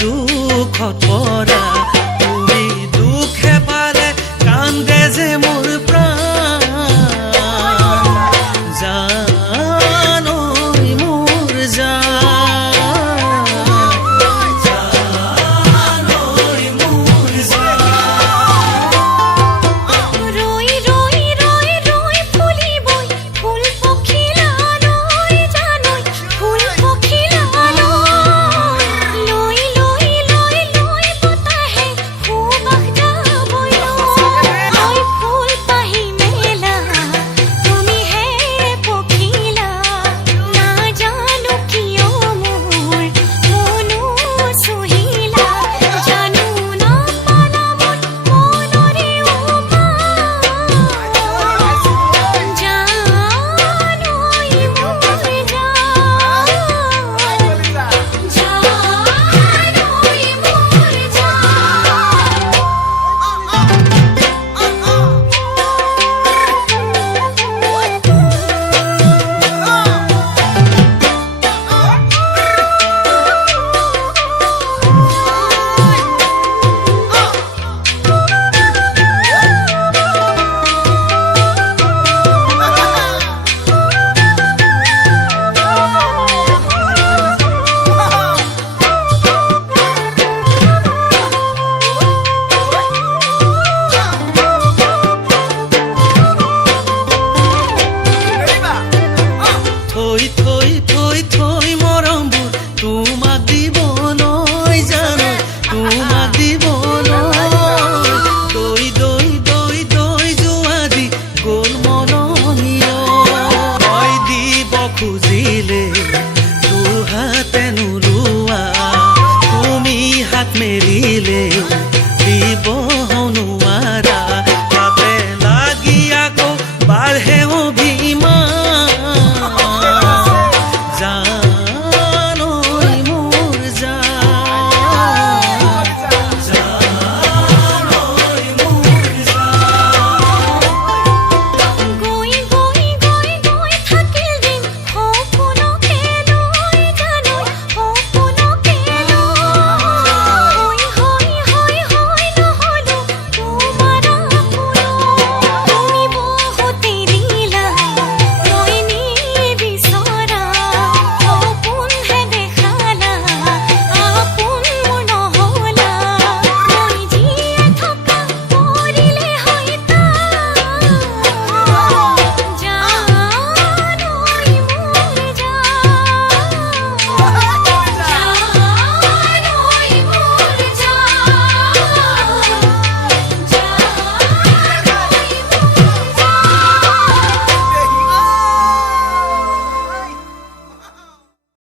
দুখত পৰা তুমি দুখে পালে কান্দে যে মোৰ প্ৰাণ জান ঐ মোৰ জান জান ঐ মোৰ জান ৰৈ ৰৈ ৰৈ ৰৈ ফুলিবই ফুল পখিলালৈ জানৈ ফুল পখিলালৈ লৈ লৈ লৈ লৈ বতাহে সুবাস যাবই ঐ ফুল পাহি মেলা তুমি হে পখিলা নাজানো কিয় মোৰ মনো চহিলা জানো নাপালা মোৰ মনৰে থৈ থৈ থৈ থৈ মৰমবোৰ তোমাক দিবলৈ জানো তোমাক দিবলৈ দৈ দৈ দৈ দৈ যোৱা দি গ'ল মননীয় মই দিব খুজিলে দুহাতে নোলোৱা তুমি হাত মেলিলে